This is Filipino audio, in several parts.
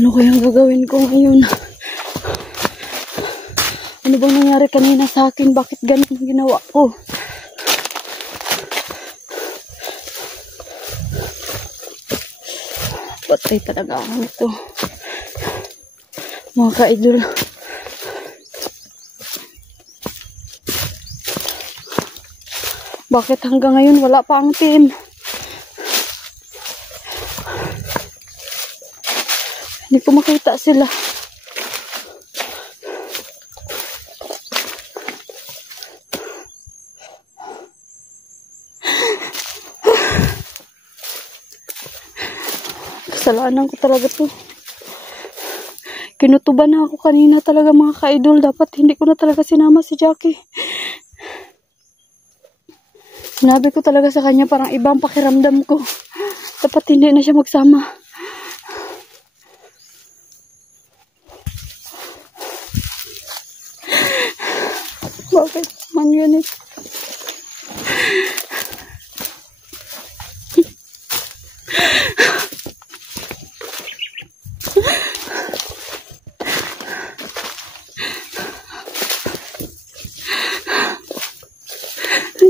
Ano kayang gagawin ko ngayon? Ano bang nangyari kanina sa akin? Bakit ganun ang ginawa ko? Patay talaga ako nito. Mga ka-idol. Bakit hanggang ngayon wala pa ang team? Hindi ko makita sila. Kasalanan ko talaga to. Kinutuban na ako kanina talaga mga ka-idol. Dapat hindi ko na talaga sinama si Jackie. Sinabi ko talaga sa kanya parang ibang pakiramdam ko. Dapat hindi na siya magsama. Bakit man ganit?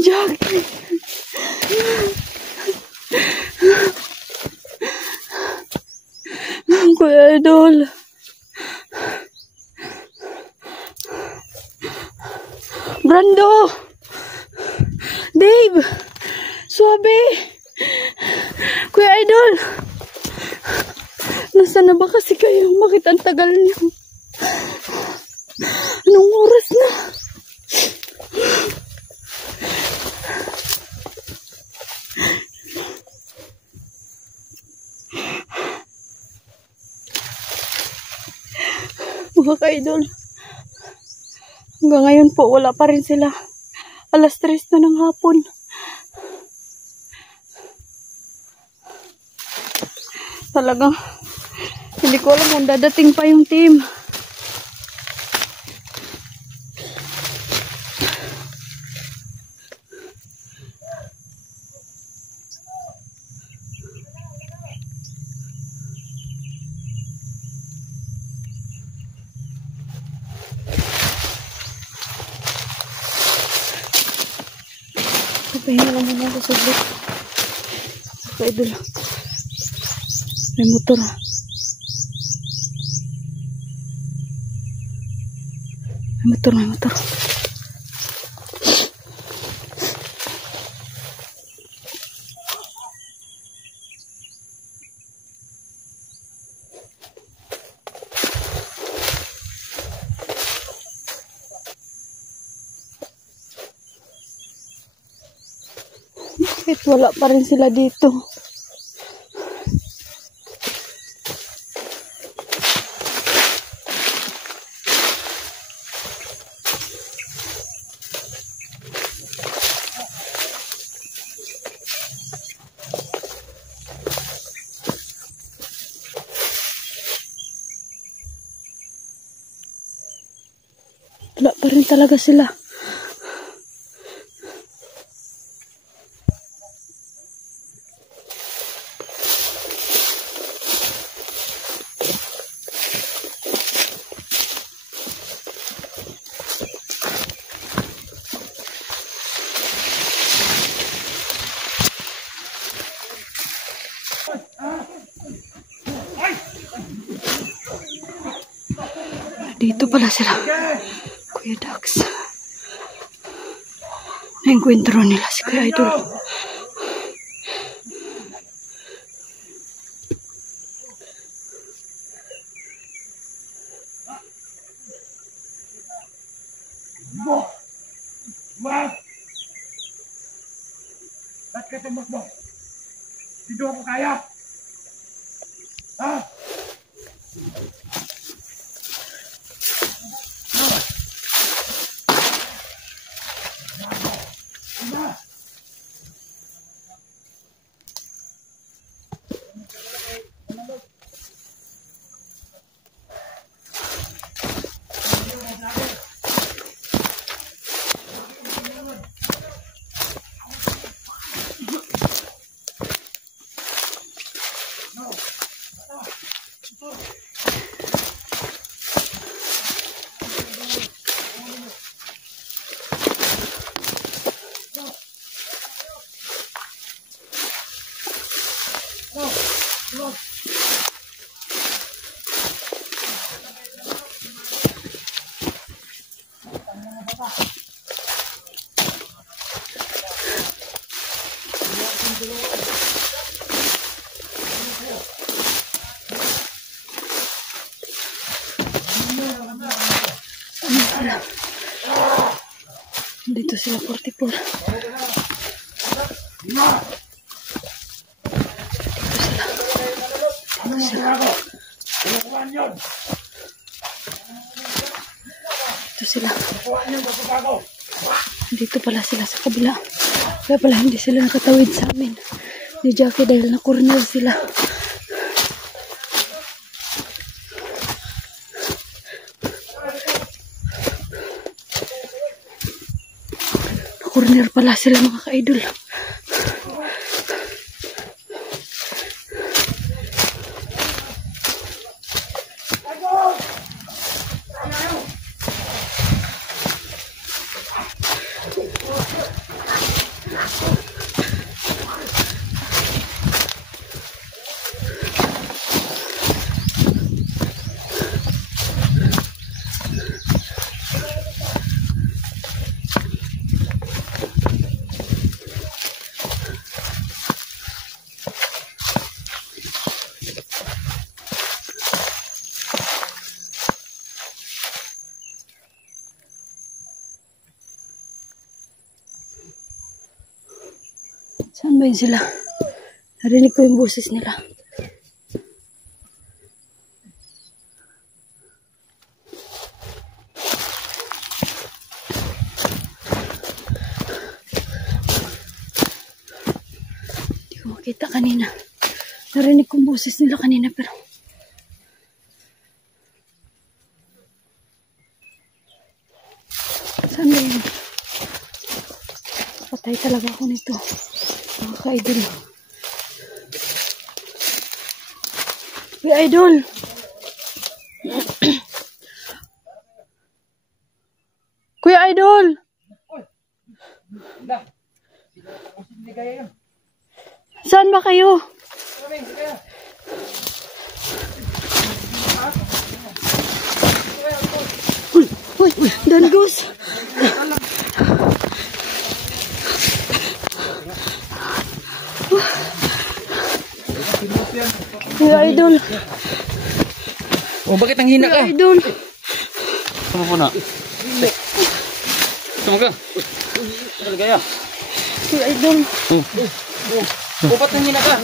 Jackie. Kuya Idol. Brando. Dave. Suabe. Kuya Idol. Nasaan na ba kasi kayo? Bakit ang tagal niyo? Anong oras na? Mga ka-idol, hanggang ngayon po wala pa rin sila. Alas 3 na ng hapon. Talagang hindi ko alam kung dadating pa yung team. Pahinga lang muna ako saglit. Ka-idol. May motor. May motor. Kahit wala pa rin sila dito. Wala pa rin talaga sila. Dito pala sila. Kuya Dax. Na-encuentro nila si Kuya Idol. Ba't ka tumakbo? Hindi ako kaya. Ha? No. Dito sila 44. Dito sila. Dito pala sila sa kabila. Kaya pala hindi sila nakatawid sa amin ni Jackie dahil na-corner sila. Na-corner pala sila mga ka-idol. Saan ba yun sila? Narinig ko yung boses nila. Hindi ko makita kanina. Narinig ko yung boses nila kanina pero saan ba yun? Patay talaga ako nito. Mga ka-idol. Kuya Idol! Kuya Idol! Saan ba kayo? Uy! Dangus! Kuya Idol. Oh, bakit ang hina ka? Kuya Idol. Sama ko na. Sama ka. Ligaya. Kuya Idol. Oh, ba't ang hina ka?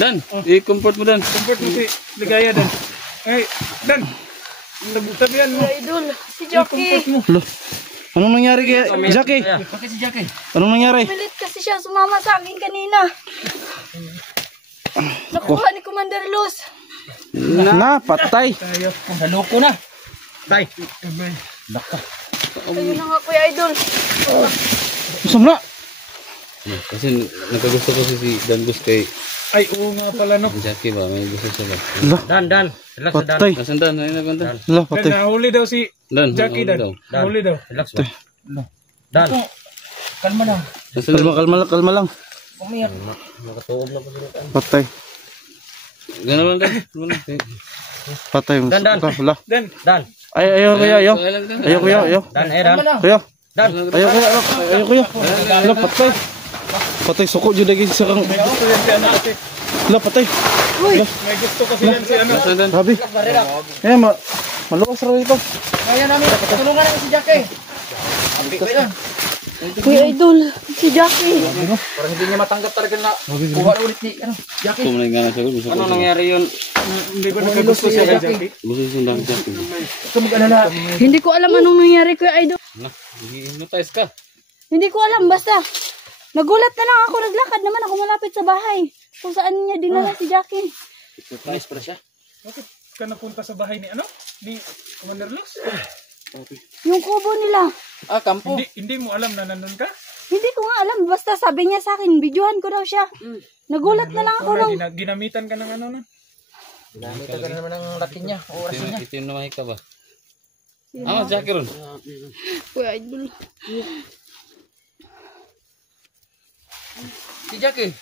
Dan, i-comfort mo Dan. Comfort mo si Ligaya, Dan. Ay, Dan. Nagtabihan mo. Kuya Idol. Si Jackie. Anong nangyari kay Jackie? Bakit si Jackie? Anong nangyari? Pilit kasi siya sumama sa akin kanina. Nakuha ni Commander Luz. Na, patay. Naloko na. Tay. Laka. Ayun na nga Kuya Idol. Samla. Kasi nagkagusto ko si Dangus kay Ay, oo nga pala, no. Jackie ba? May gusto siya ba? Dan. Patay. Nasaan Dan? Ayun na ba Dan? La, Dan, patay. nahuli daw si Dan, Jackie, Dan. daw. Nahuli daw. Relax ba? Dan. Kalma lang. Nasaan Dan? Kalma lang. Umiyak. Patay. Gano'n lang Dan. Gano'n lang. Patay. Dan. Wala. Dan. Ayaw kuya. Ayaw. Dan, Dan. Kuya. Dan. Ayaw kuya. La, patay. Patay, suko dyan lagi sa kang... May gusto yan si ano kasi. La, patay. May gusto kasi yan si ano. Nasaan Dan? Grabe. Maluwas rin ito. Kaya namin, tulungan namin si Jackie. Kuya Idol. Si Jackie. Parang hindi niya matanggap talaga na kuha na ulit ni Jackie. Ito mo na yung gana siguro. Gusto ko. Ano nangyari yun? Hindi ko nagkagusto siya kay Jackie. Gusto sundan Jackie. Ito mag-alala. Hindi ko alam anong nangyari Kuya Idol. Na, i-hypnotize ka. Hindi ko alam. Basta nagulat na lang ako. Naglakad naman ako malapit sa bahay. Kung saan niya dinala si Jackie. Hypnotize pala siya. Bakit ka napunta sa bahay ni ano? Ni Commander Luz? Yung kubo nila. Ah, kampo. Hindi mo alam na nandun ka? Hindi ko nga alam. Basta sabi niya sa akin, videohan ko daw siya. Nagulat na lang ako nung... Ginamitan ka ng ano na? Ginamitan ka naman ng latin niya. Oras niya. Ito yung namahi ka ba? Ah, Jackie ron. Kuya Idol. Si Jackie.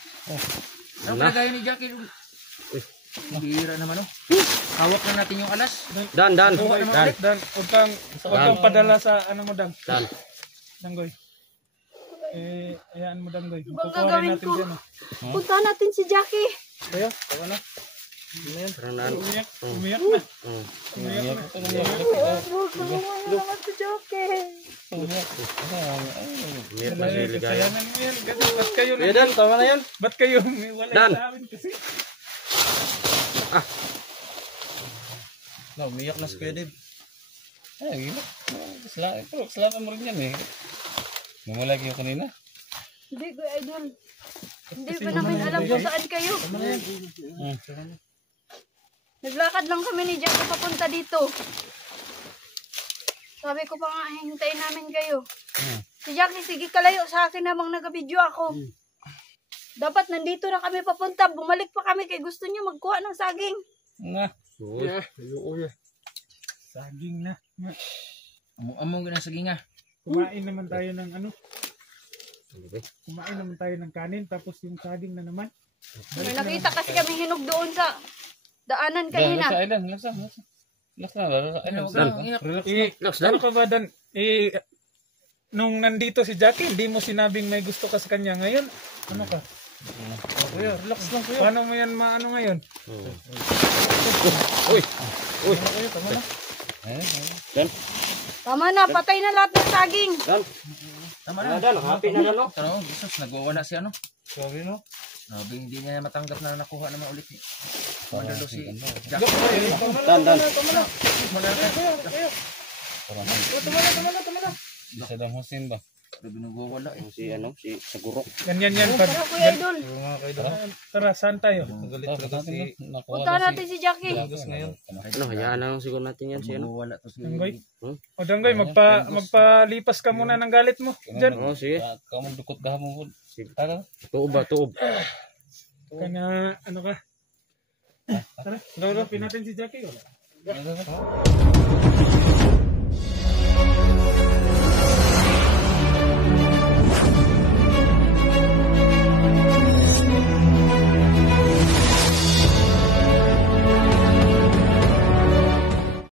Ano kalagayan ni Jackie? Bihira naman oh. Hawak na natin yung alas. Dan. Kuha naman ulit, Dan. Huwag kang padala sa ano mo, Dan. Dan. Danggoy. Hayaan mo, Danggoy. Ang Kukuha gagawin natin ko. dyan. Punta natin si Jackie. Kaya, tama na. Parang naan. Umiyak na. Umiyak. Huwag tulungan mo naman si Jackie. Umiyak na si Ligaya. Kasayangan mo yan. Kasi ba't kayo Kuya Dan, tama na yan. Ba't kayo umiwalay Dan. sa amin kasi? Umiyak na si Kuya Dave. Ay, gila. Salamat mo rin yan eh. Namula kayo kanina. Hindi, Kuya Idol. Hindi pa namin alam kung saan kayo. Naglakad lang kami ni Jackie papunta dito. Sabi ko pa nga, hintayin namin kayo. Si Jackie, sige kalayo sa akin namang nag-video ako. Dapat nandito na kami papunta. Bumalik pa kami kay gusto niya magkuha ng saging. Nga. Saging na. Among na saging nga. Kumain naman tayo ng ano? Kumain naman tayo ng kanin tapos yung saging na naman. May nakita kasi kami hinog doon sa daanan kanina. Relax na. Ano ka ba, Dan? Nung nandito si Jackie, hindi mo sinabing may gusto ka sa kanya. Ngayon, ano ka? Kuya, relax lang kuya. Paano mo yan maano ngayon? Uy. Tama na. Dan. Tama na, patay na lahat ng saging. Dan. Tama na. Dan, happy na Dan, no? Tara, Jesus, nagwawala si ano? Sorry, no? Sabi, hindi niya matanggap na nakuha naman ulit ni Mandalo si Jack. Dan. Tama na. Saddam Hussein ba? Sabi, nagwawala eh. Si Sagurok. Yan. Tara, Kuya Idol. Tara, saan tayo? Punta natin si Jackie. Ano, hayaan na lang siguro natin yan si ano. Nagwawala to si Danggoy? O Danggoy, magpalipas ka muna ng galit mo. Diyan. Oo, sige. Kau magdukot ka mo. Tuob. Kaya na, ano ka? Tara, gawin natin si Jackie. Wala.